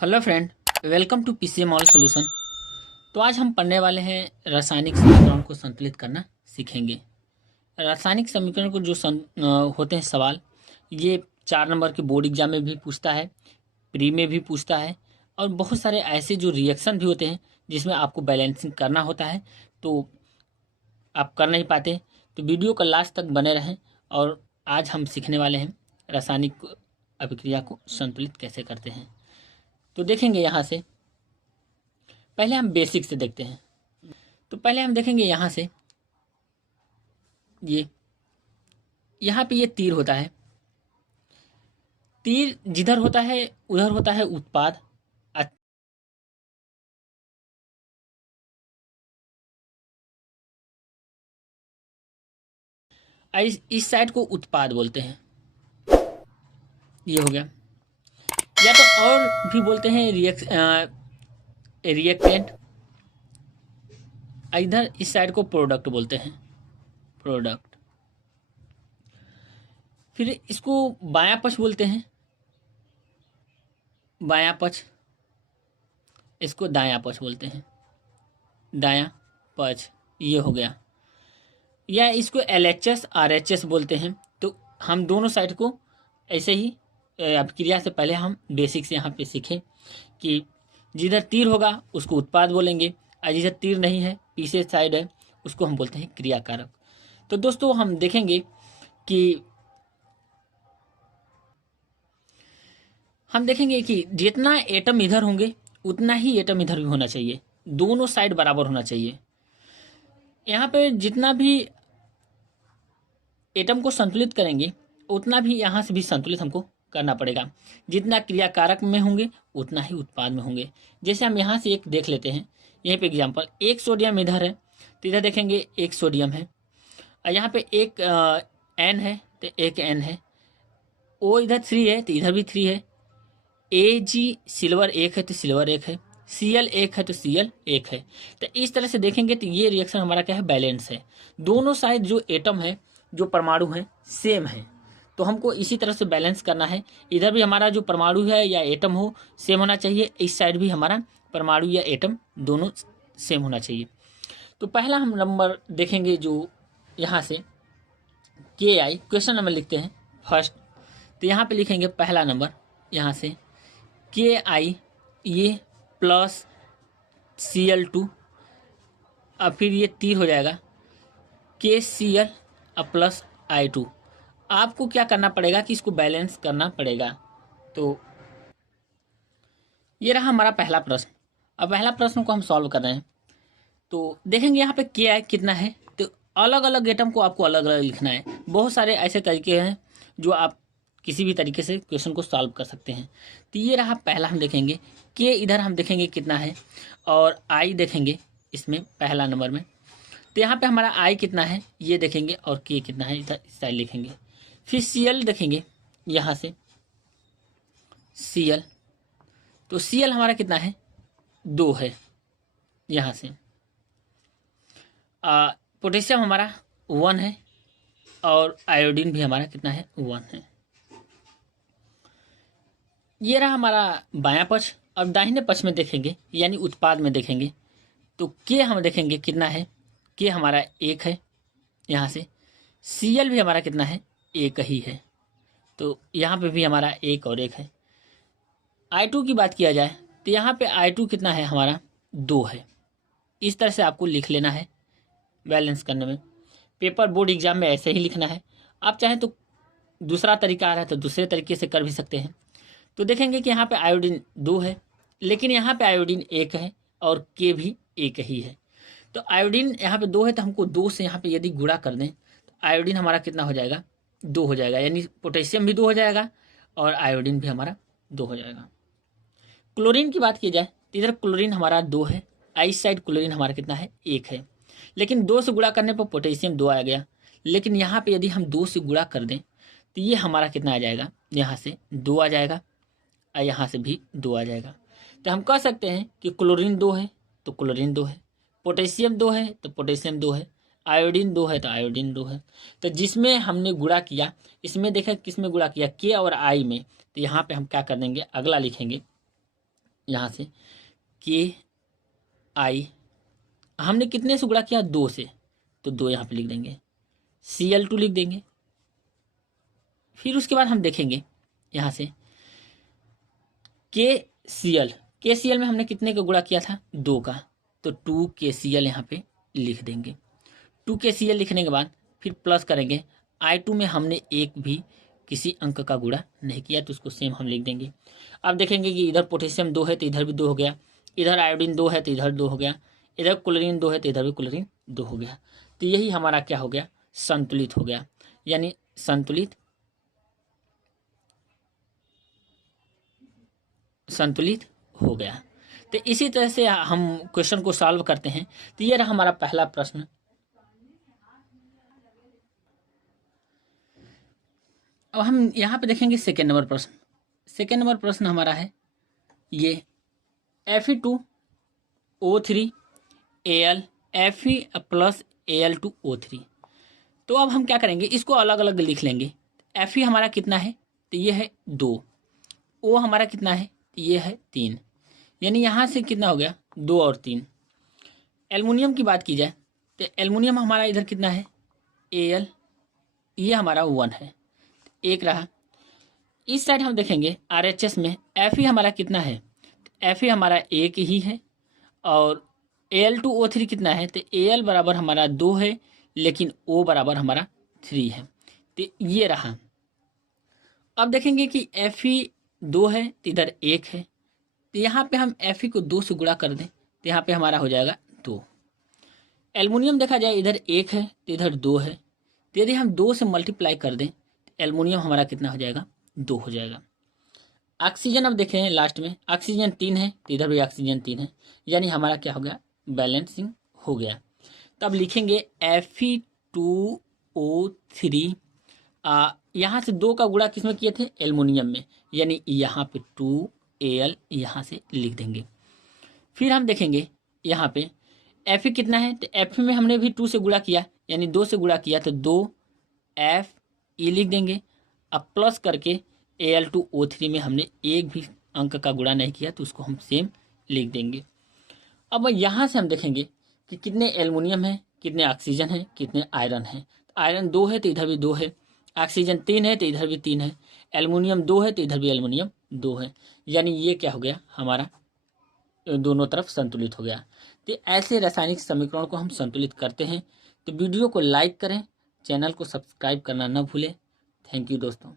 Hello friend, welcome to PCM all solution. तो आज हम पढ़ने वाले हैं रासायनिक समीकरण को संतुलित करना सीखेंगे। रासायनिक समीकरण को जो होते हैं सवाल, ये 4 नंबर के बोर्ड एग्जाम में भी पूछता है, प्री में भी पूछता है, और बहुत सारे ऐसे जो रिएक्शन भी होते हैं जिसमें आपको बैलेंसिंग करना होता है, तो आप कर नहीं पाते। तो वीडियो का लास्ट तक बने रहें। और आज हम सीखने वाले हैं रासायनिक अभिक्रिया को संतुलित कैसे करते हैं। तो देखेंगे यहाँ से, पहले हम बेसिक से देखते हैं। तो पहले हम देखेंगे यहाँ से, ये यहाँ पे ये तीर होता है। तीर जिधर होता है उधर होता है उत्पाद। इस साइड को उत्पाद बोलते हैं। ये हो गया। या तो और भी बोलते हैं रिएक्टेंट। इधर इस साइड को प्रोडक्ट बोलते हैं, प्रोडक्ट। फिर इसको बायां पक्ष बोलते हैं, बायां पक्ष। इसको दायां पक्ष बोलते हैं, दायां पक्ष। ये हो गया। या इसको एलएचएस आरएचएस बोलते हैं। तो हम दोनों साइड को ऐसे ही अभिक्रिया से पहले हम बेसिक से यहाँ पे सीखें कि जिधर तीर होगा उसको उत्पाद बोलेंगे, और जिधर तीर नहीं है, पीछे साइड है, उसको हम बोलते हैं क्रियाकारक। तो दोस्तों हम देखेंगे कि जितना एटम इधर होंगे उतना ही एटम इधर भी होना चाहिए, दोनों साइड बराबर होना चाहिए। यहाँ पे जितना भी एटम को संतुलित करेंगे उतना भी यहाँ से भी संतुलित हमको करना पड़ेगा। जितना क्रियाकारक में होंगे उतना ही उत्पाद में होंगे। जैसे हम यहाँ से एक देख लेते हैं, यहीं पे एग्जांपल, एक सोडियम इधर है तो इधर देखेंगे एक सोडियम है, और यहाँ पे एक एन है तो एक एन है। ओ इधर 3 है तो इधर भी 3 है। ए जी सिल्वर एक है तो सिल्वर एक है। Cl एक है तो Cl एक है। तो इस तरह से देखेंगे तो ये रिएक्शन हमारा क्या है, बैलेंस है। दोनों साइड जो एटम है, जो परमाणु है, सेम है। तो हमको इसी तरह से बैलेंस करना है। इधर भी हमारा जो परमाणु है या एटम हो सेम होना चाहिए, इस साइड भी हमारा परमाणु या एटम दोनों सेम होना चाहिए। तो पहला हम नंबर देखेंगे जो यहाँ से KI, क्वेश्चन नंबर लिखते हैं फर्स्ट। तो यहाँ पे लिखेंगे पहला नंबर, यहाँ से KI ये प्लस Cl2, और फिर ये तीर हो जाएगा KCl और प्लस I2। आपको क्या करना पड़ेगा कि इसको बैलेंस करना पड़ेगा। तो ये रहा हमारा पहला प्रश्न। अब पहला प्रश्न को हम सॉल्व कर रहे हैं। तो देखेंगे यहाँ पे KI कितना है, तो अलग अलग एटम को आपको अलग अलग लिखना है। बहुत सारे ऐसे तरीके हैं जो आप किसी भी तरीके से क्वेश्चन को सॉल्व कर सकते हैं। तो ये रहा पहला, हम देखेंगे के इधर हम देखेंगे कितना है, और आई देखेंगे इसमें पहला नंबर में। तो यहाँ पे हमारा आई कितना है ये देखेंगे, और के कितना है इधर इस साइड लिखेंगे। फिर Cl देखेंगे यहाँ से, Cl, तो Cl हमारा कितना है, 2 है यहाँ से। पोटेशियम हमारा 1 है, और आयोडीन भी हमारा कितना है, 1 है। ये रहा हमारा बायां पक्ष। और दाहिने पक्ष में देखेंगे यानी उत्पाद में देखेंगे तो के हम देखेंगे कितना है, के हमारा 1 है यहाँ से। Cl भी हमारा कितना है, 1 ही है। तो यहाँ पे भी हमारा 1 और 1 है। I2 की बात किया जाए तो यहाँ पे I2 कितना है, हमारा 2 है। इस तरह से आपको लिख लेना है बैलेंस करने में। पेपर बोर्ड एग्जाम में ऐसे ही लिखना है। आप चाहें तो दूसरा तरीका आ रहा है तो दूसरे तरीके से कर भी सकते हैं। तो देखेंगे कि यहाँ पे आयोडीन 2 है, लेकिन यहाँ पे आयोडीन 1 है, और के भी 1 ही है। तो आयोडीन यहाँ पे 2 है, तो हमको 2 से यहाँ पे यदि गुणा कर दें तो आयोडीन हमारा कितना हो जाएगा, 2 हो जाएगा। यानी पोटेशियम भी 2 हो जाएगा, और आयोडीन भी हमारा 2 हो जाएगा। क्लोरीन की बात की जाए तो इधर क्लोरीन हमारा 2 है, इस साइड क्लोरीन हमारा कितना है, 1 है। लेकिन 2 से गुणा करने पर पोटेशियम 2 आ गया। लेकिन यहाँ पे यदि हम 2 से गुणा कर दें तो ये हमारा कितना आ जाएगा, यहाँ से 2 आ जाएगा, और यहाँ से भी 2 आ जाएगा। तो हम कह सकते हैं कि क्लोरीन 2 है तो क्लोरीन 2 है, पोटेशियम 2 है तो पोटेशियम 2 है, आयोडीन 2 है तो आयोडीन 2 है। तो जिसमें हमने गुणा किया, इसमें देखा किस में गुणा किया, के और आई में। तो यहाँ पे हम क्या कर देंगे, अगला लिखेंगे यहाँ से KI हमने कितने से गुणा किया, 2 से, तो 2 यहाँ पे लिख देंगे, Cl2 लिख देंगे। फिर उसके बाद हम देखेंगे यहाँ से KCl में हमने कितने का गुणा किया था, 2 का, तो 2KCl यहाँ पे लिख देंगे। 2KCl लिखने के बाद फिर प्लस करेंगे, I2 में हमने एक भी किसी अंक का गुणा नहीं किया, तो उसको सेम हम लिख देंगे। अब देखेंगे कि इधर पोटेशियम 2 है तो इधर भी 2 हो गया, इधर आयोडीन 2 है तो इधर 2 हो गया, इधर क्लोरीन 2 है तो इधर भी क्लोरीन 2 हो गया। तो यही हमारा क्या हो गया, संतुलित हो गया, यानी संतुलित हो गया। तो इसी तरह से हम क्वेश्चन को सॉल्व करते हैं। तो ये रहा हमारा पहला प्रश्न। अब हम यहाँ पे देखेंगे सेकेंड नंबर प्रश्न। सेकेंड नंबर प्रश्न हमारा है ये Fe2O3Al Fe प्लस Al2O3। तो अब हम क्या करेंगे, इसको अलग अलग लिख लेंगे। Fe हमारा कितना है, तो ये है 2, O हमारा कितना है, तो ये है 3, यानी यहाँ से कितना हो गया, 2 और 3। एल्युमिनियम की बात की जाए तो एल्युमिनियम हमारा इधर कितना है, Al, ये हमारा 1 है, एक रहा। इस साइड हम देखेंगे RHS में Fe हमारा कितना है, Fe हमारा 1 ही है, और Al2O3 कितना है, तो Al बराबर हमारा 2 है, लेकिन O बराबर हमारा 3 है। तो ये रहा। अब देखेंगे कि Fe 2 है तो इधर 1 है, तो यहाँ पे हम Fe को 2 से गुणा कर दें तो यहाँ पे हमारा हो जाएगा 2। एल्युमिनियम देखा जाए इधर 1 है तो इधर 2 है, तो यदि हम 2 से मल्टीप्लाई कर दें तो एल्युमिनियम हमारा कितना हो जाएगा, 2 हो जाएगा। ऑक्सीजन अब देखें लास्ट में, ऑक्सीजन 3 है तो इधर भी ऑक्सीजन 3 है, यानी हमारा क्या हो गया, बैलेंसिंग हो गया। तब लिखेंगे Fe2O3, यहाँ से 2 का गुणा किसमें किए थे, एल्युमिनियम में, यानी यहाँ पे 2Al यहाँ से लिख देंगे। फिर हम देखेंगे यहाँ पे Fe कितना है, तो Fe में हमने भी 2 से गुणा किया, यानी 2 से गुणा किया तो 2Fe लिख देंगे। अब प्लस करके Al2O3 में हमने एक भी अंक का गुणा नहीं किया, तो उसको हम सेम लिख देंगे। अब यहाँ से हम देखेंगे कि कितने एल्युमिनियम है, कितने ऑक्सीजन है, कितने आयरन है। आयरन 2 है तो इधर भी 2 है, ऑक्सीजन 3 है तो इधर भी 3 है, एल्युमिनियम 2 है तो इधर भी एल्युमिनियम 2 है, यानी ये क्या हो गया, हमारा दोनों तरफ संतुलित हो गया। तो ऐसे रासायनिक समीकरण को हम संतुलित करते हैं। तो वीडियो को लाइक करें, चैनल को सब्सक्राइब करना न भूलें। थैंक यू दोस्तों।